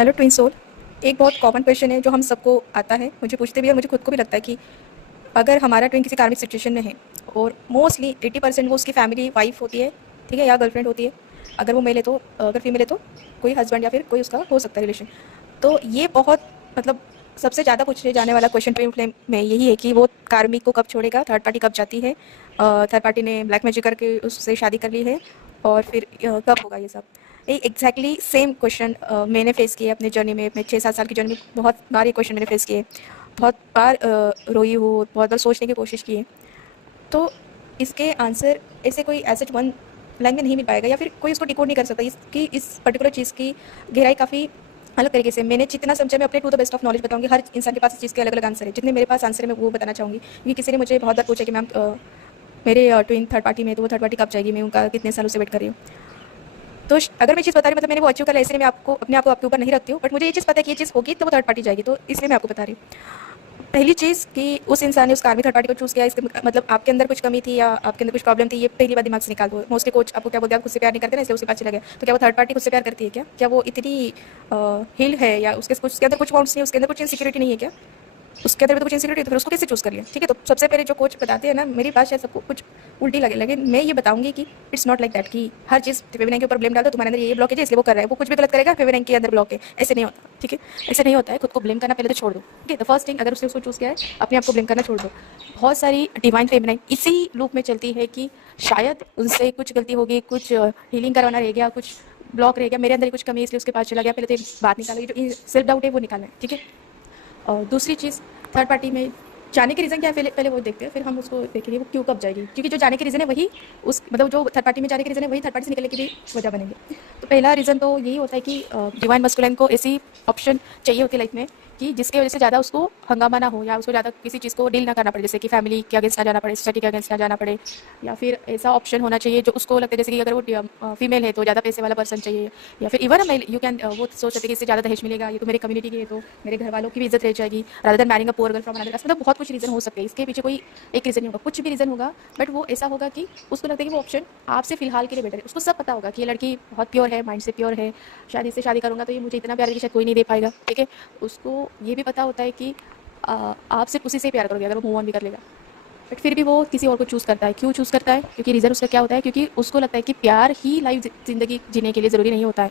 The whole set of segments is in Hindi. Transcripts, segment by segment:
Hello twin soul. एक बहुत कॉमन क्वेश्चन है जो हम सबको आता है, मुझे पूछते भी है, मुझे खुद को भी लगता है कि अगर हमारा ट्विन किसी कार्मिक सिचुएशन में है और मोस्टली 80% वो उसकी फैमिली वाइफ होती है, ठीक है, या गर्लफ्रेंड होती है। अगर वो मेल है तो, अगर फीमेल है तो कोई हस्बैंड या फिर कोई उसका हो सकता है रिलेशन। तो ये बहुत मतलब सबसे ज़्यादा पूछे जाने वाला क्वेश्चन ट्विन फ्लेम में यही है कि वो कार्मिक को कब छोड़ेगा, थर्ड पार्टी कब जाती है, थर्ड पार्टी ने ब्लैक मैजिक करके उससे शादी कर ली है, और फिर कब होगा ये सब। ये एग्जैक्टली सेम क्वेश्चन मैंने फेस किए अपने जर्नी में, अपने 6-7 साल की जर्नी में। बहुत बार ये क्वेश्चन मैंने फेस किए, बहुत बार रोई हूँ, बहुत बार सोचने की कोशिश की है। तो इसके आंसर ऐसे कोई एसेट वन लाइन में नहीं मिल पाएगा, या फिर कोई उसको डिकोड नहीं कर सकता। इसकी इस पर्टिकुलर चीज़ की गहराई काफ़ी अलग तरीके से मैंने जितना समझा, मैं अपने to the best of knowledge बताऊंगी। हर इंसान के पास इस चीज़ के अलग अलग आंसर है, जितने मेरे पास आंसर है मैं वो बताना चाहूँगी। क्योंकि किसी ने मुझे बहुत बार पूछा कि मैम मेरे ट्विन थर्ड पार्टी में, तो वो थर्ड पार्टी कब जाएगी, मैं उनका कितने सालों से वेट कर रही हूँ। तो अगर मैं चीज़ बता रही हूँ, मतलब मैंने वो अचीव कर लिया, इसलिए मैं आपको अपने आप को आपके ऊपर नहीं रखती हूँ, बट मुझे ये चीज़ पता है कि ये चीज़ होगी तो वो थर्ड पार्टी जाएगी, तो इसलिए मैं आपको बता रही हूँ। पहली चीज़ कि उस इंसान ने उस कार्मिक थर्ड पार्टी को चूज़ किया, इसका मतलब आपके अंदर कुछ कमी थी या आपके अंदर कुछ प्रॉब्लम थी, ये पहली बार दिमाग से निकाल दो। मोस्टली कोच आपको क्या बोलते हैं, आप खुद से प्यार नहीं करते ना, इसलिए उसके पास चला गया। तो क्या वो थर्ड पार्टी खुद से प्यार करती है क्या? क्या वो इतनी हिल है, या उसके अंदर कुछ वांट्स नहीं है, उसके अंदर कुछ इनसिक्योरिटी नहीं है क्या? उसके अंदर भी तो कुछ इंसिक्योरिटी, तो फिर उसको कैसे चूज़ कर लिया? ठीक है, तो सबसे पहले जो कोच बताते हैं ना, मेरी बात शायद सबको कुछ उल्टी लगे, लेकिन मैं ये बताऊंगी कि इट्स नॉट लाइक दैट कि हर चीज़ फेमिनाइन के ऊपर ब्लेम डाल दो, तुम्हारे अंदर ये ब्लॉक है इसलिए वो कर रहा है, वो कुछ भी गलत करेगा, फेमिनाइन के अंदर ब्लॉक है, ऐसे नहीं होता। ठीक है, ऐसे नहीं होता है। खुद को ब्लेम करना पहले तो छोड़ दो। ठीक है, द फर्स्ट थिंग, अगर उसने उसको चूज़ किया है, अपने आप को ब्लेम करना छोड़ दो। बहुत सारी डिवाइन फेमिनाइन इसी लूप में चलती है कि शायद उनसे कुछ गलती होगी, कुछ हीलिंग करवाना रह गया, कुछ ब्लॉक रह गया, मेरे अंदर कुछ कमी है इसलिए उसके पास चला गया। पहले तो एक बात निकालो, जो सेल्फ डाउट है वो निकालना है। ठीक है, और दूसरी चीज़, थर्ड पार्टी में जाने के रीज़न क्या है, पहले पहले वो देखते हैं, फिर हम उसको देखेंगे वो क्यों कब जाएगी। क्योंकि जो जाने के रीज़न है वही उस मतलब जो थर्ड पार्टी में जाने के रीज़न है वही थर्ड पार्टी से निकलने की भी वजह बनेंगे। तो पहला रीज़न तो यही होता है कि डिवाइन मस्कुलिन को ऐसी ऑप्शन चाहिए होती है लाइफ में कि जिसकी वजह से ज़्यादा उसको हंगामा ना हो, या उसको ज़्यादा किसी चीज़ को डील ना करना पड़े, जैसे कि फैमिली के अगेंस्ट ना जाना पड़े, सोसाइटी के अगेंस्ट ना जाना पड़े। या फिर ऐसा ऑप्शन होना चाहिए जो उसको लगता है, जैसे कि अगर वो फीमेल है तो ज़्यादा पैसे वाला पर्सन चाहिए, या फिर इवन मेल यू कैन वो सोच सकते कि इससे ज़्यादा दहेज मिलेगा, ये तो मेरी कम्युनिटी की है तो मेरे घर वालों की भी इज्जत रह जाएगी, rather than marrying a poor girl from another caste. मतलब बहुत कुछ रीज़न हो सकते हैं, इसके पीछे कोई एक रीज़न नहीं होगा, कुछ भी रीज़न होगा, बट वो ऐसा होगा कि उसको लगता है कि वो ऑप्शन आपसे फिलहाल के लिए बेटर है। उसको सब पता होगा कि ये लड़की बहुत प्योर है, माइंड से प्योर है, शायद इससे शादी करूँगा तो ये मुझे इतना प्यार है कि शायद कोई नहीं दे पाएगा। ठीक है, उसको ये भी पता होता है कि आप सिर्फ उसी से प्यार करोगे अगर वो मूव ऑन भी कर लेगा, बट फिर भी वो किसी और को चूज़ करता है। क्यों चूज़ करता है? क्योंकि रीज़न उसका क्या होता है, क्योंकि उसको लगता है कि प्यार ही लाइफ ज़िंदगी जीने के लिए ज़रूरी नहीं होता है।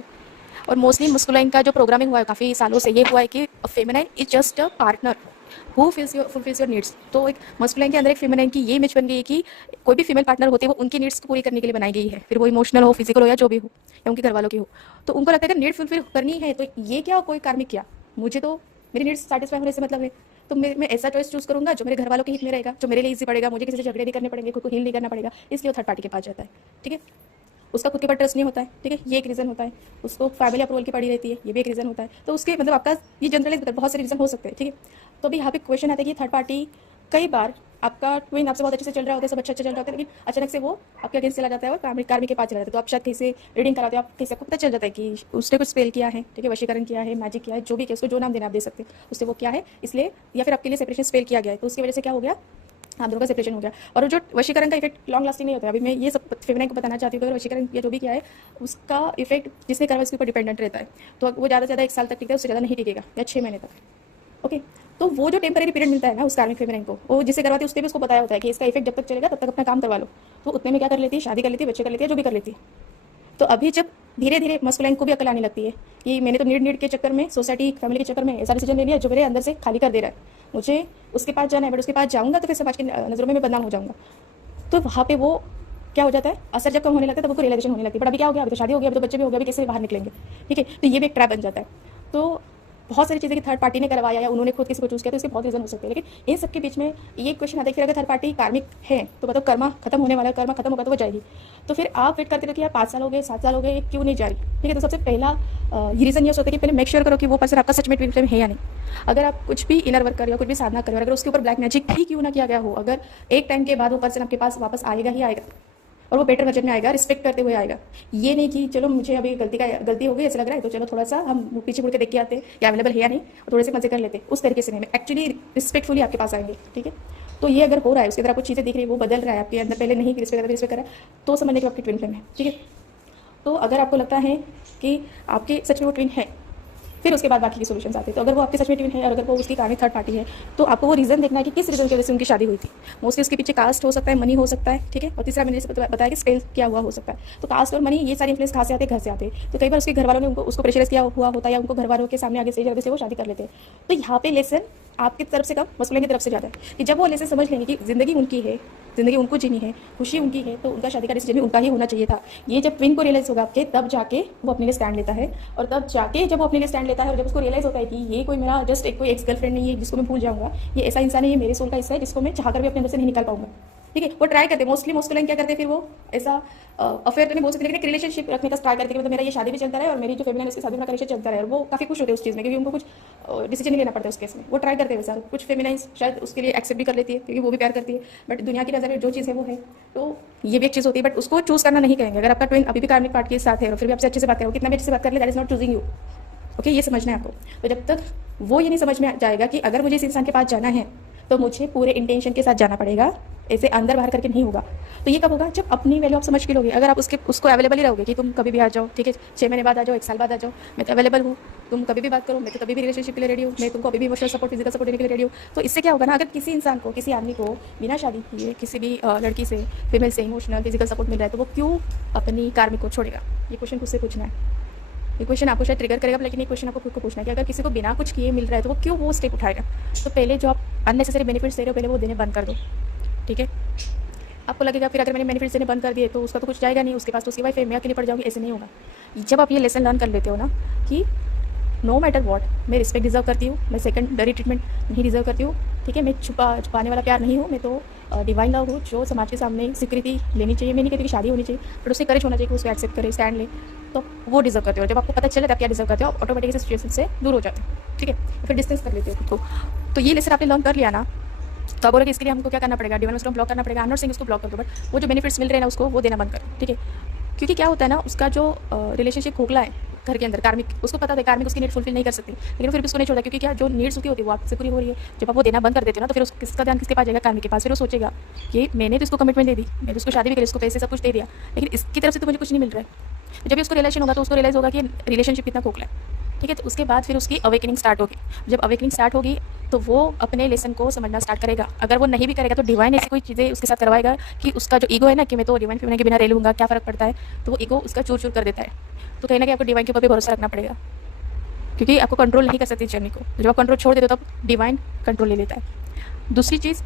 और मोस्टली मस्कुलाइन का जो प्रोग्रामिंग हुआ है काफ़ी सालों से, ये हुआ है कि feminine is just a partner who fulfils your needs. तो एक मस्कुलाइन के अंदर एक फेमिनाइन की ये इमेज बन गई है कि कोई भी फीमेल पार्टनर होती है वो उनकी नीड्स को पूरी करने के लिए बनाई गई है, फिर वो इमोशनल हो, फिजिकल हो, या जो भी हो, या उनके घर वालों की हो। तो उनको लगता है कि नीड फुलफिल करनी है, तो ये क्या कोई कार्मिक क्या, मुझे तो मेरी नीड्स सेटिस्फाई होने से मतलब है। तो मैं ऐसा चॉइस चूज़ करूँगा जो मेरे घर वालों के हित में रहेगा, जो मेरे लिए ईजी पड़ेगा, मुझे किसी से झगड़े नहीं करने पड़ेंगे, खुद को हील नहीं करना पड़ेगा, इसलिए वो थर्ड पार्टी के पास जाता है। ठीक है, उसका खुद के ऊपर ट्रस्ट नहीं होता है। ठीक है, ये एक रीज़न होता है। उसको फैमिली अप्रूवल की पड़ी रहती है, ये भी एक रीज़न होता है। तो उसके मतलब आपका ये जनरलाइज बहुत सारे रीज़न हो सकते हैं। ठीक है, तो अभी यहाँ पे क्वेश्चन आता है कि थर्ड पार्टी, कई बार आपका ट्विन आपसे बहुत अच्छे से चल रहा होता है, सब अच्छा अच्छा चल रहा होता है, लेकिन अचानक से वो आपके अगेंस्ट चला जाता है और कार्मिक के पास चला जाता है। तो आप शायद कैसे रीडिंग कराते हो, आप कैसे आपको पता चल जाता है कि उसने कुछ स्पेल किया है, ठीक है, वशीकरण किया है, मैजिक किया है, जो भी किया, उसको जो नाम देना आप दे सकते हैं, उससे वो क्या है इसलिए, या फिर आपके लिए सेपरेशन स्पेल किया गया है, तो उसकी वजह से क्या हो गया, आप दोनों का सेपरेशन हो गया। और जो वशीकरण का इफेक्ट लॉन्ग लास्टिंग नहीं होता है। अभी मैं ये सब फेमिनाइन को बताना चाहती हूँ कि अगर वशीकरण या जो भी किया है उसका इफेक्ट जिसने करा उसके ऊपर डिपेंडेंट रहता है, तो वो ज़्यादा से ज़्यादा 1 साल तक टिकता है, उससे ज़्यादा नहीं टिकेगा, या 6 महीने तक। ओके, तो वो जो टेम्पररी पीरियड मिलता है ना उस कार्मिक फेमिनाइन को, वो जिसे करवाती है उसके भी उसको बताया होता है कि इसका इफेक्ट जब तक चलेगा तब तक अपना काम करवा लो। तो उतने में क्या कर लेती है, शादी कर लेती है, बच्चे कर लेती है, जो भी कर लेती है। तो अभी जब धीरे धीरे मस्कुलाइन को भी अकल आने लगती है कि मैंने तो नीड के चक्कर में, सोसाइटी फैमिली के चक्कर में ऐसा डिसीजन ले लिया जो मेरे अंदर से खाली कर दे रहा है, मुझे उसके पास जाना है, बट उसके पास जाऊंगा तो फिर समाज की नज़रों में मैं बदनाम हो जाऊंगा। तो वहाँ पे वो क्या हो जाता है, असर जब कम होने लगता है तब उनको रियलाइजेशन होने लगती है, बट अभी क्या हो गया, अभी तो शादी हो गया, अभी तो बच्चे भी हो गए, अभी कैसे बाहर निकलेंगे। ठीक है, तो ये भी एक ट्रैप बन जाता है। तो बहुत सारी चीज़ें कि थर्ड पार्टी ने करवाया या उन्होंने खुद किसी को चूज़ किया, तो इसके बहुत रीज़न हो सकते हैं। लेकिन इन सबके बीच में ये क्वेश्चन आता है कि अगर थर्ड पार्टी कार्मिक है तो मतलब कर्मा खत्म होने वाला है, कर्मा खत्म होगा तो वो जाएगी। तो फिर आप वेट करते रहो कि यार 5 साल हो गए, 7 साल हो गए, क्यों नहीं जा रही। ठीक है, तो सबसे पहला ये रीज़न ये होता है कि पहले मेक श्योर करो कि वो पर्सन आपका सच में ट्विन फ्लेम है या नहीं। अगर आप कुछ भी इनर वर्क कर रहे हो, कुछ भी साधना कर रहे हो, अगर उसके ऊपर ब्लैक मैजिक ही क्यों ना किया गया हो, अगर एक टाइम के बाद वो पर्सन आपके पास वापस आएगा ही आएगा, और वो बेटर वर्जन में आएगा, रिस्पेक्ट करते हुए आएगा। ये नहीं कि चलो मुझे अभी गलती हो गई ऐसा लग रहा है तो चलो थोड़ा सा हम पीछे मुड़ के देख के आते हैं या अवेलेबल है या नहीं, थोड़े से मजे कर लेते हैं, उस तरीके से नहीं, एक्चुअली रिस्पेक्टफुली आपके पास आएंगे। ठीक है, तो ये अगर हो रहा है, उसके अंदर आपको चीज़ें दिख रही है, वो बदल रहा है आपके अंदर, पहले नहीं रिस्पेक्ट कर रहा है, तो समझने के आपकी ट्विन फ्लेम है। ठीक है, तो अगर आपको लगता है कि आपके सच में वो ट्विन है फिर उसके बाद बाकी के सॉल्यूशंस आते हैं। तो अगर वो आपके सच में ट्विन है और अगर वो उसकी कार्मिक थर्ड पार्टी है, तो आपको वो रीज़न देखना है कि किस रीज़न की वजह से उनकी शादी हुई थी। मोस्टली उसके पीछे कास्ट हो सकता है, मनी हो सकता है, ठीक है। और तीसरा मैंने जैसे बताया कि स्पेल क्या हुआ हो सकता है। तो कास्ट और मनी ये सारे इन्फ्लुएंस कहाँ से आते हैं, घर से आते हैं। तो कई बार उसके घर वालों ने उसको प्रेशराइज किया हुआ होता है या उनको घर वालों के सामने आगे से जल्दी से वो शादी कर लेते हैं। तो यहाँ पे लेसन आपकी तरफ से कम, मस्कुलिन की तरफ से ज़्यादा है कि जब वो लेसन समझ लेंगे कि ज़िंदगी उनकी है, ज़िंदगी उनको जीनी है, खुशी उनकी है, तो उनका शादी का डिसीजन भी उनका ही होना चाहिए था। ये जब ट्विन को रियलाइज़ होगा आपके, तब जाके वो अपने लिए स्टैंड लेता है। और तब जाके जब वो अपने लिए स्टैंड लेता है और जब उसको रियलाइज़ होता है कि ये कोई मेरा जस्ट एक कोई एक्स गर्लफ्रेंड नहीं है जिसको मैं भूल जाऊँगा, ये ऐसा इंसान है, ये मेरे सोल का हिस्सा है जिसको मैं चाह कर भी अपने अंदर से नहीं निकाल पाऊंगा, ठीक है। वो ट्राई करते हैं मोस्टली मस्कुलिन क्या करते हैं, फिर वो ऐसा अफेयर तो नहीं बोल सकते लेकिन एक रिलेशनशिप रखने का ट्राई करते हैं कि मतलब मेरा ये शादी भी चलता रहे और मेरी जो फेमिनिन उसके साथ भी मेरा कनेक्शन चलता रहे। और वो काफ़ी खुश होते हैं उस चीज़ में क्योंकि उनको कुछ डिसीजन नहीं लेना पड़ता है उस केस में। वो ट्राई करते हैं वैसा। कुछ फेमिनाइन शायद उसके लिए एक्सेप्ट भी कर लेती है क्योंकि वो भी प्यार करती है, बट दुनिया की नज़र में जो चीज़ है वो है। तो ये भी एक चीज़ होती है, बट उसको चूज़ करना नहीं कहेंगे। अगर आपका ट्विन अभी भी कार्मिक पार्ट के साथ है और फिर भी आपसे अच्छे से बात करें, कितना भी अच्छे से बात कर ले, that is not choosing you. Okay, ये समझना है आपको। तो जब तक वो ये नहीं समझ में जाएगा कि अगर मुझे इस इंसान के पास जाना है तो मुझे पूरे इंटेंशन के साथ जाना पड़ेगा, ऐसे अंदर बाहर करके नहीं होगा। तो ये कब होगा, जब अपनी वैल्यू आप समझ के लोगे। अगर आप उसको अवेलेबल ही रहोगे कि तुम कभी भी आ जाओ, ठीक है, 6 महीने बाद आ जाओ, 1 साल बाद आ जाओ, मैं तो अवेलेबल हूँ, तुम कभी भी बात करो, मैं तो कभी भी रिलेशनशिप के लिए रेडी हूँ, मैं तुमको अभी भी इमोशनल सपोर्ट, फिजिकल सपोर्ट देने के लिए रेडी हूँ। तो इससे क्या होगा ना, अगर किसी इंसान को, किसी आदमी को बिना शादी किए किसी भी लड़की से, फीमेल से इमोशनल फिजिकल सपोर्ट मिल रहा है, तो वो क्यों अपनी कार्मिक को छोड़ेगा? ये क्वेश्चन खुद से पूछना है। ये क्वेश्चन आपको शायद ट्रिगर करेगा, लेकिन ये क्वेश्चन आपको खुद को पूछना है कि अगर किसी को बिना कुछ किए मिल रहा है तो वो क्यों वो स्टेप उठाएगा। तो पहले जो आप अननेसेसरी बेनिफिट्स दे रहे हो, पहले वो देने बंद कर दो, ठीक है। आपको लगेगा फिर अगर मैंने बेनिफिट्स देने बंद कर दिए तो उसका तो कुछ जाएगा नहीं, उसके पास तो उसकी वाइफ है, मैं अकेली पड़ जाऊँगी। ऐसे नहीं होगा। जब आप ये लेसन लर्न कर लेते हो ना कि नो मैटर वॉट, मैं रिस्पेक्ट डिजर्व करती हूँ, मैं सेकेंडरी ट्रीटमेंट नहीं डिजर्व करती हूँ, ठीक है, मैं छुपाने वाला प्यार नहीं हूँ, मैं तो डिवाइन लव हूँ जो समाज के सामने स्वीकृति लेनी चाहिए। मैं नहीं कहती कि शादी होनी चाहिए, बट उससे करेज होना चाहिए कि उसको एक्सेप्ट करे, स्टैंड ले, तो वो डिजर्व करते हो। जब आपको पता चले तब क्या डिजर्व करते हो, ऑटोमेटिकली सिचुएशन से दूर हो जाते हो, ठीक है, फिर डिस्टेंस कर लेते हो खुद को। तो ये लेसन आपने लर्न कर लिया ना, तो आप बोलोगे इसके लिए हमको क्या करना पड़ेगा, डिवाइन उसको ब्लॉक करना पड़ेगा। आई एम नॉट सेइंग उसको ब्लॉक कर दो, बट वो जो बेनिफिट्स मिल रहे हैं ना उसको वो देना बंद करो, ठीक है। क्योंकि क्या होता है ना, उसका जो रिलेशनशिप खोखला है घर के अंदर, कार्मिक, उसको पता है कार्मिक उसकी नीड फुलफिल नहीं कर सकती, लेकिन फिर भी उसको नहीं छोड़ा क्योंकि क्या जो नीड्स उसकी होती है वो आपसे पूरी हो रही है। जब आप वो देना बंद कर देते हो ना, तो फिर किसका ध्यान किसके पास जाएगा, कार्मिक के पास। फिर वो सोचेगा कि मैंने तो इसको कमिटमेंट दे दी, मैंने उसको शादी भी करी, उसको पैसे सब कुछ दे दिया, लेकिन इसकी तरफ से तो मुझे कुछ नहीं मिल रहा है। जब भी उसको रिलेशन होगा तो उसको रियलाइज होगा कि रिलेशनशिप कितना खोखला है, ठीक है। तो उसके बाद फिर उसकी अवेकनिंग स्टार्ट होगी। जब अवेकनिंग स्टार्ट होगी तो वो अपने लेसन को समझना स्टार्ट करेगा। अगर वो नहीं भी करेगा तो डिवाइन ऐसी कोई चीज़ें उसके साथ करवाएगा कि उसका जो ईगो है ना कि मैं तो डिवाइन फेमिनिन के बिना रह लूँगा, क्या फ़र्क पड़ता है, तो वो ईगो उसका चूर चूर कर देता है। तो कहीं ना कहीं आपको डिवाइन के ऊपर भी भरोसा रखना पड़ेगा क्योंकि आपको कंट्रोल नहीं कर सकती जर्नी को। जब आप कंट्रोल छोड़ देते हो तब डिवाइन कंट्रोल ले लेता है। दूसरी चीज़,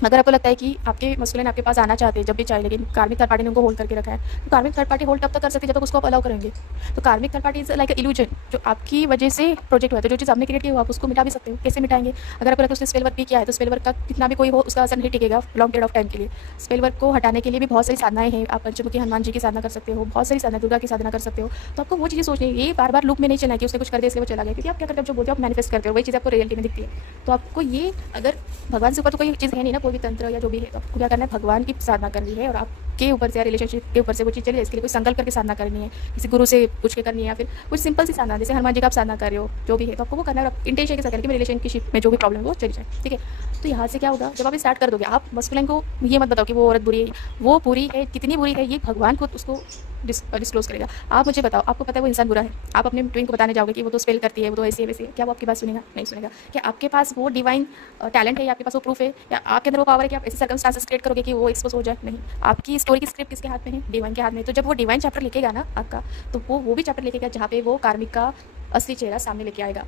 अगर आपको लगता है कि आपके मस्कुलिन आपके पास आना चाहते हैं जब भी चाहे, लेकिन कार्मिक थर्ड पार्टी ने उनको होल्ड करके रखा है, तो कार्मिक थर्ड पार्टी होल्ड तब तक कर सकती है जब तक उसको आप अलाउ करेंगे। तो कार्मिक third party is like illusion जो आपकी वजह से प्रोजेक्ट हुआ है। तो जो चीज़ आपने क्रिएट की हो आप उसको मिटा भी सकते हो। कैसे मिटाएंगे? अगर आपको लगता है उसने स्पेल वर्क भी किया है तो स्पेल वर्क का कितना भी कोई हो उसका असर नहीं टिकेगा लॉन्ग पीरियड ऑफ टाइम के लिए। स्पेल वर्क को हटाने के लिए भी बहुत सारी साधनाएं हैं। आप पंचमुखी हनुमान जी की साधना कर सकते हो, बहुत सारी साधना, दुर्गा की साधना कर सकते हो। तो आपको वो चीज़ें सोचनी है, ये बार बार लूप में नहीं चलना है कि उसने कुछ कर दिया इसलिए वो चला गया, क्योंकि आप क्या करते हो, जो बोलते हो आप मैनिफेस्ट करते हो वही चीज़ आपको रियलिटी में दिखती है। तो आपको ये, अगर भगवान से ऊपर तो कोई चीज़ है नहीं ना, कोई भी तंत्र या जो भी है, तो आपको क्या करना है, भगवान की साधना करनी है और आपके ऊपर से या रिलेशनशिप के ऊपर से वो चीज़ चली है। इसके लिए कोई संकल्प करके साधना करनी है, किसी गुरु से पूछ के करनी है, या फिर कुछ सिंपल सी साधना जैसे हनुमान जी का आप साधना कर रहे हो, जो भी है, तो आपको वो करना है। इंटेंशन के साथ करके रिलेशनशिप में जो भी प्रॉब्लम है वो चली जाए, ठीक है। तो यहाँ से क्या होगा, जब आप स्टार्ट कर दोगे, आप मस्कुलिन को ये मत बताओ कि वो औरत बुरी है, वो बुरी है, कितनी बुरी है ये भगवान खुद उसको डिस्क्लोज करेगा। आप मुझे बताओ, आपको पता है वो इंसान बुरा है, आप अपने ट्विन को बताने जाओगे कि वो तो स्पेल करती है, वो तो ऐसी है वैसी है, क्या वो आपकी बात सुनेगा? नहीं सुनेगा। क्या आपके पास वो डिवाइन टैलेंट है या आपके पास वो प्रूफ है या आपके अंदर वो पावर है कि आप ऐसे सर्कमस्टांसेस क्रिएट करोगे कि वो एक्सपोज हो जाए? नहीं। आपकी स्टोरी की स्क्रिप्ट किसके हाथ में है? डिवाइन के हाथ में। तो जब वो डिवाइन चैप्टर लिखेगा ना आपका, तो वो भी चैप्टर लिखेगा जहाँ पे वो कार्मिक का असली चेहरा सामने लेके आएगा,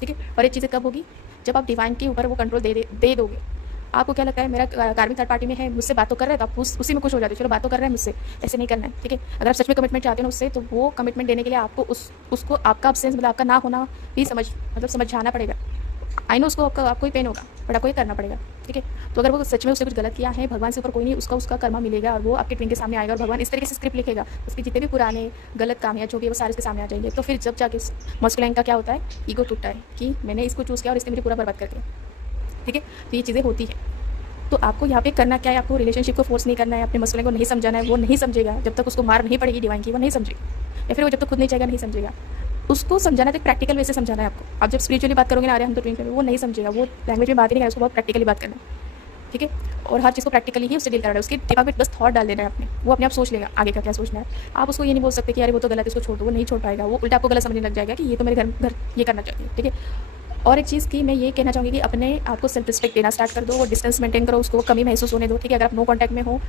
ठीक है। और ये चीज़ें कब होगी, जब आप डिवाइन के ऊपर वो कंट्रोल दे दोगे। आपको क्या लगता है, मेरा कार्मिक थर्ड पार्टी में है, मुझसे बात तो कर रहे हैं, तो आप उसी में खुश हो जाते हो, चलो बात तो कर रहे हैं मुझसे, ऐसे नहीं करना है, ठीक है। अगर आप सच में कमिटमेंट चाहते हो उससे, तो वो कमिटमेंट देने के लिए आपको उसको आपका अब्सेंस, मतलब आपका ना होना भी समझाना पड़ेगा। आई नो उसको आपको ही पेन होगा, बट आपको ये करना पड़ेगा, ठीक है। तो अगर वो सच में उसने कुछ गलत किया है, भगवान से ऊपर कोई नहीं, उसका कर्मा मिलेगा और वो आपके ट्विन के सामने आएगा और भगवान इस तरीके से स्क्रिप्ट लिखेगा, उसके जितने भी पुराने गलत काम या जो भी है वो सारे उसके सामने आ जाएंगे। तो फिर जब जाके मस्कुलिन का क्या होता है, ईगो टूटता है कि मैंने इसको चूज़ किया और इसने मुझे पूरा बर्बाद कर दिया, ठीक है। तो ये चीज़ें होती है। तो आपको यहाँ पे करना क्या है, आपको रिलेशनशिप को फोर्स नहीं करना है, अपने मसले को नहीं समझाना है। वो नहीं समझेगा जब तक उसको मार नहीं पड़ेगी डिवाइन की, वो नहीं समझेगा, या फिर वो जब तक खुद नहीं चाहेगा नहीं समझेगा। उसको समझाना तो प्रैक्टिकल वे से समझाना है आपको। आप जब स्पिरिचुअली बात करोगे ना, अरे हम तो ट्विन, वो नहीं समझेगा, वो लैंग्वेज में बात ही नहीं करेगा, उसको बहुत प्रैक्टिकली बात करना है। ठीक है। और हर चीज़ को प्रैक्टिकली ही उससे डील करना है, उसके दिमाग में बस थॉट डाल देना है आपने, वो अपने आप सोच लेगा आगे का क्या सोचना है। आप उसको ये नहीं बोल सकते कि अरे वो तो गलत है, इसको छोड़ दो, वो नहीं छोड़ पाएगा, वो उल्टा आपको गलत समझने लग जाएगा कि ये तो मेरे घर घर ये करना चाहती है, ठीक है। और एक चीज़ की मैं ये कहना चाहूँगी कि अपने आपको सेल्फ रिस्पेक्ट देना स्टार्ट कर दो, वो डिस्टेंस मेंटेन करो, उसको कमी महसूस होने दो, ठीक है। अगर आप नो कॉन्टैक्ट में हो,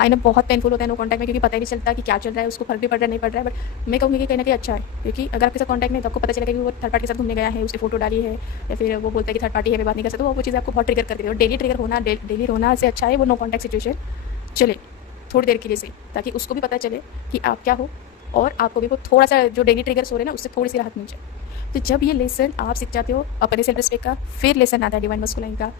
आई नो बहुत पेनफुल होता है नो कॉन्टैक्ट में, क्योंकि पता ही नहीं चलता कि क्या चल रहा है, उसको फर्क भी पड़ रहा है नहीं पड़ रहा है, बट मैं कहूँगी कि कहीं ना कहीं अच्छा है, क्योंकि अगर आपके साथ कॉन्टैक्ट में तो आपको पता चलेगा कि वो थर्ड पार्टी के साथ घूमने गया है, उसकी फोटो डाली है, या फिर वो बोलता है कि थर्ड पार्टी है, मैं बात नहीं कर सकता, तो वो चीज़ आपको बहुत ट्रिगर कर देती है। और डेली ट्रिगर होना, डेली रोना से अच्छा है वो नो कॉन्टैक्ट सिचुएशन चले थोड़ी देर के लिए सही, ताकि उसको भी पता चले कि आप क्या हो, और आपको भी वो थोड़ा सा जो डेली ट्रिगर्स हो रहे हैं ना उससे थोड़ी सी राहत मिल जाए। तो जब ये लेसन आप सीख जाते हो अपने सेल्फ रिस्पेक्ट का, फिर लेसन आता है डिवाइन मस्कुलाइन का।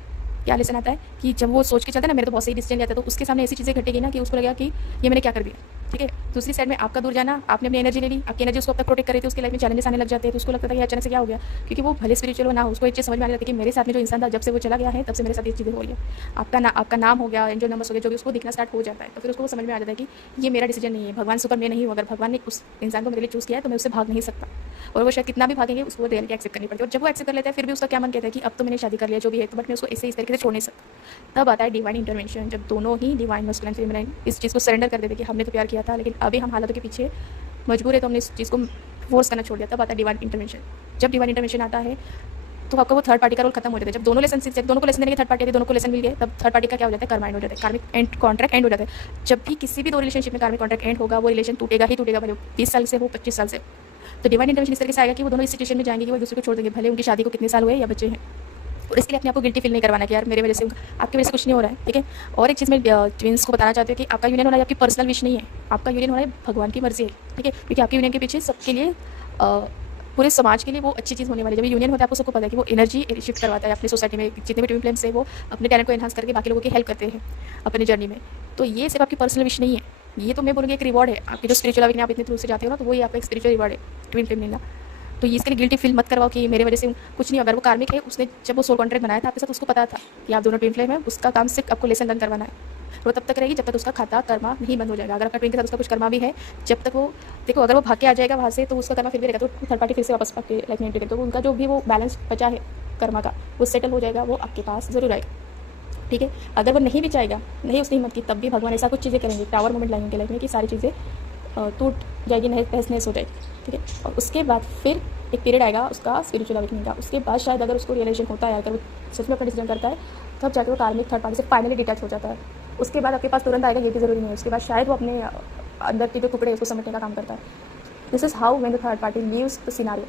क्या लेसन आता है कि जब वो सोच के चलता है ना मेरे तो बहुत सही डिसीजन लिया था, तो उसके सामने ऐसी चीज़ें घटेगी ना कि उसको लगेगा कि ये मैंने क्या कर दिया, ठीक है। दूसरी साइड में आपका दूर जाना, आपने अपनी एनर्जी ले ली, आपकी एनर्जी उसको अब तक प्रोटेक्ट कर रही थी, उसकी लाइफ में चैलेंजेस आने लग जाते हैं, तो उसको लगता था कि अचानक से क्या हो गया, क्योंकि वो भले स्पिरिचुअल हो ना, उसको एक चीज़ समझ में आने लगती है कि मेरे साथ में जो इंसान था जब से वो चला गया है तब से मेरे साथ ये चीज़ें हो रही है। आपका नाम हो गया, एंजल नंबर्स हो गया, जो भी उसको दिखना स्टार्ट हो जाता है, तो फिर उसको समझ में आ जाता है कि ये मेरा डिसीजन नहीं है, भगवान से ऊपर मैं नहीं हूँ, अगर भगवान ने उस इंसान को मेरे लिए चूज़ किया है तो मैं उससे भाग नहीं सकता। और वो शायद कितना भी भागेंगे उसको रियलिटी एक्सेप्ट करनी पड़ती है, और जब वो एक्सेप्ट कर लेता है फिर भी उसका क्या मन कहता है कि अब तो मैंने शादी कर लिया जो भी है, तो बट मैं उसको ऐसे इस तरीके से छोड़ नहीं सकता। तब आता है डिवाइन इंटरवेंशन, जब दोनों ही डिवाइन मस्कुलाइन फेमिनाइन इस चीज़ को सरेंडर कर देते कि हमने तो प्यार किया था लेकिन अभी हम हालातों के पीछे मजबूर है, तो हमने इस चीज़ को फोर्स करना छोड़ दिया। तब आता है डिवाइन इंटरवेंशन। जब डिवाइन इंटरवेंशन आता है तो आपका वो थर्ड पार्टी का रोल खत्म हो जाता है। जब दोनों लेसन सीख दोनों को लेसन देने की थर्ड पार्टी दोनों को लेसन मिल गए, तब थर्ड पार्टी का क्या हो जाता है, कर्मा एंड हो जाता है, कार्मिक एंड कॉन्ट्रैक्ट एंड हो जाता है। जब भी किसी भी दो रिलेशनशिप में कार्मिक कॉन्ट्रैक्ट एंड होगा, वो रिलेशन टूटेगा ही टूटेगा, भले 20 साल से हो 25 साल से। तो डिवाइन इंटरवेंशन इस तरीके से आएगा कि वो दोनों इस सिचुएशन में जाएंगे कि वो एक दूसरे को छोड़ देंगे, भले उनकी शादी को कितने साल हुए या बच्चे हैं। और इसके लिए अपने आपको गिल्टी फील नहीं करवाना कि यार मेरे वजह से आपकी वजह से कुछ नहीं हो रहा है, ठीक है। और एक चीज़ मैं ट्विंस को बताना चाहती हूँ कि आपका यूनियन होना आपकी पर्सनल विश नहीं है, आपका यूनियन होना है भगवान की मर्जी है, ठीक है। क्योंकि आपके यूनियन के पीछे सबके लिए पूरे समाज के लिए वो अच्छी चीज़ होने वाली है। जब यूनियन होता है आपको सबको पता है कि वो एनर्जी शिफ्ट करवाता है अपनी सोसाइटी में, जितने भी ट्विन फ्लेम्स है वो अपने टैलेंट को एनहांस करके बाकी लोगों की हेल्प करते हैं अपनी जर्नी में। तो ये सिर्फ आपकी पर्सनल विश नहीं है, ये तो मैं बोलूँगी एक रिवॉर्ड है आपकी जो स्पिरिचुअल अवेकनिंग आप इतने थ्रू से जाते हो ना, तो वही आपका एक स्पिरिचुअल रिवॉर्ड है ट्विन फ्लेम लेना। तो इसके लिए गिल्टी फील मत करवाओ कि मेरे वजह से कुछ नहीं। अगर वो कार्मिक है, उसने जब वो सोल कॉन्ट्रैक्ट बनाया था आपके साथ, उसको पता था कि आप दोनों ट्विन फ्लेम है, उसका काम सिर्फ आपको लेसन लर्न करवाना है। वो तब तक रहेगी जब तक उसका खाता कर्मा नहीं बंद हो जाएगा। अगर आपका ट्विन के साथ उसका कुछ कर्मा भी है, जब तक वो देखो अगर वो भाग के आ जाएगा वहाँ से तो उसका कर्मा फिर भी रहेगा, तो थर्ड पार्टी फिर से वापस आपके लाइफ में एंट्री, तो उनका जो भी वो बैलेंस बचा है कर्मा का वो सेटल हो जाएगा, वो आपके पास जरूर आएगा, ठीक है। अगर वो नहीं भी चाहेगा, नहीं उसने हिम्मत की, तब भी भगवान ऐसा कुछ चीज़ें करेंगे, टावर मोमेंट लाएंगे उनके लाइफ में कि सारी चीज़ें टूट जाएगी, तहस नहस हो जाएगी, ठीक है। और उसके बाद फिर एक पीरियड आएगा उसका स्पिरिचुअल अवेकनिंग का। उसके बाद शायद अगर उसको रियलाइजेशन होता है, अगर वो सच में अपना डिसीजन करता है, तब जाकर वो कार्मिक थर्ड पार्टी से फाइनली डिटैच हो जाता है। उसके बाद आपके पास तुरंत आएगा ये भी ज़रूरी नहीं है, उसके बाद शायद वो अपने अंदर के जो टुकड़े उसको समेटने का काम करता है। This is how when the third party leaves the scenario.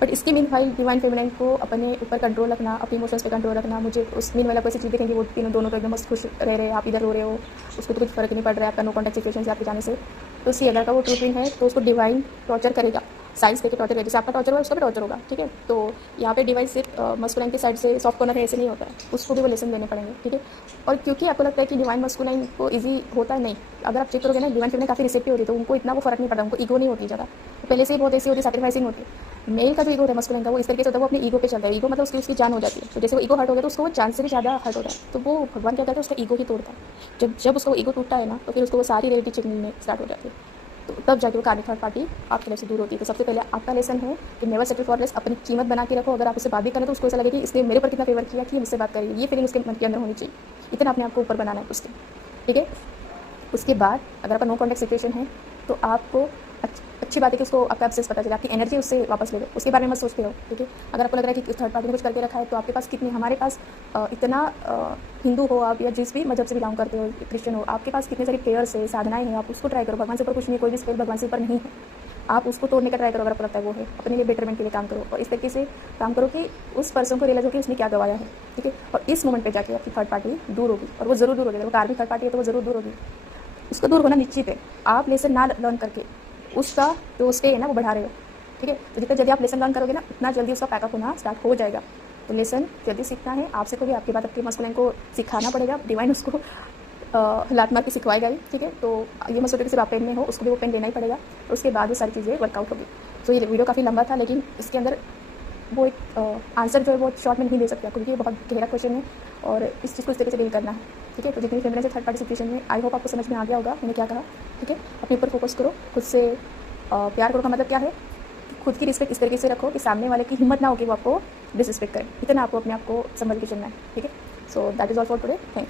But इसके मीन वाइल डिवाइन फेमिनाइन को अपने ऊपर कंट्रोल रखना, अपने इमोशंस पे कंट्रोल रखना। मुझे उस मीन वाला कोई ऐसी चीज़ देखेंगे वो तीनों दोनों तो एकदम मस्त खुश रह रहे हैं, आप इधर रो रहे हो, उसको तो कुछ फर्क नहीं पड़ रहा है आपका नो कॉन्टैक्ट सिचुएशन से आपके जाने से। तो उसकी अगर का वो ट्रू ट्विन है तो उसको डिवाइन टॉर्चर करेगा, साइंस देके टॉर्चर करेगा, जैसे आपका टॉर्चर होगा उसका भी टॉर्चर होगा, ठीक है। तो यहाँ पे डिवाइन सिर्फ मस्कुलाइन की साइड से सॉफ्ट कॉर्नर है ऐसे नहीं होता है, उसको भी वो लेसन देने पड़ेंगे, ठीक है। और क्योंकि आपको लगता है कि डिवाइन मस्कुलाइन को ईजी होता है, नहीं, अगर आप चेक करोगे ना डिवाइन फेमिनाइन काफ़ी रिसेप्टिव होती है, तो उनको इतना वो फर्क नहीं पड़ता, उनको ईगो नहीं होती ज़्यादा, पहले से ही बहुत ऐसी होती है, सैक्रिफाइसिंग होती है। मेल का जो ईगो होता है मस्कुलाइन का वो इस तरीके से होता है, वो अपने ईगो पे चलता है, ईगो मतलब उसकी जान हो जाती है। तो जैसे वो ईगो हर्ट हो गया तो उसको वो जान से भी ज़्यादा हर्ट होता है, तो वो भगवान क्या करता है उसका ईगो ही तोड़ता है। जब उसका ईगो टूटता है ना तो फिर उसको वो सारी रियलिटी चेक में स्टार्ट हो जाती है, तो तब जाके वो कार्मिक थर्ड पार्टी आपके लाइफ से दूर होती है। तो सबसे पहले आपका लेसन है कि नेवर सेटल फॉर लेस, अपनी कीमत बना के रखो। अगर आप उससे बात भी करें तो उसको ऐसा लगे कि इसने मेरे ऊपर कितना फेवर किया कि मुझसे बात करेगी, ये फीलिंग उसके मन के अंदर होनी चाहिए, इतना अपने आपको ऊपर बनाना है उसके, ठीक है। उसके बाद अगर आपका नो कॉन्टैक्ट सिचुएशन है तो आपको अच्छी बात है कि उसको आपका एक्सेस पता चले, आपकी एनर्जी उससे वापस ले लो, उसके बारे में मत सोचते रहो, ठीक है। अगर आपको लग रहा है कि थर्ड पार्टी ने कुछ करके रखा है तो आपके पास कितनी, हमारे पास इतना हिंदू हो आप या जिस भी मजहब से बिलोंग करते हो, क्रिश्चियन हो, आपके पास कितनी सारी प्रेयर्स है, साधनाएं हैं, आप उसको ट्राई करो। भगवान से ऊपर कुछ नहीं, कोई भी स्पेल भगवान से ऊपर नहीं है, आप उसको तोड़ने का ट्राई करो अगर आपको लगता है वो है, अपने लिए बेटरमेंट के लिए काम करो और इस तरीके से काम करो कि उस पर्सन को रियलाइज हो कि उसने क्या गवाया है, ठीक है। और इस मोमेंट पे जाके आपकी थर्ड पार्टी दूर होगी, और वो जरूर दूर होगी। अगर वो कार्मिक थर्ड पार्टी है तो वो जरूर दूर होगी, उसको दूर होना निश्चित है। आप लेसन ना लर्न करके उसका जो स्टे है ना वो बढ़ा रहे हो, ठीक है। तो जितना जल्दी आप लेसन लर्न करोगे ना उतना जल्दी उसका पैकअप होना स्टार्ट हो जाएगा। तो लेसन जल्दी सीखना है, आप सीखोगे, आपके बाद आपके मस्कुलाइन को सिखाना पड़ेगा, डिवाइन उसको लात मार के सिखवाएगा ही, ठीक है। तो ये मत सोचो कि सिर्फ आप पेन में हो, उसको भी वो पेन लेना ही पड़ेगा, तो उसके बाद ये सारी चीज़ें वर्कआउट होगी। तो ये वीडियो काफ़ी लंबा था, लेकिन इसके अंदर वो एक आंसर जो है वो शॉर्ट में नहीं दे सकते आपको, क्योंकि ये बहुत गहरा क्वेश्चन है और इस चीज़ को इस तरीके से डील करना है, ठीक है। तो जितनी फेमिनिन से थर्ड पार्टी सिचुएशन में, आई होप आपको समझ में आ गया होगा मैंने क्या कहा, ठीक है। अपने ऊपर फोकस करो, खुद से प्यार करो का मतलब क्या है, खुद की रिस्पेक्ट इस तरीके से रखो कि सामने वाले की हिम्मत ना हो कि वो आपको डिसरिस्पेक्ट करे, इतना आपको अपने आप को संभल के चलना है, ठीक है। So that is all for today, thank you.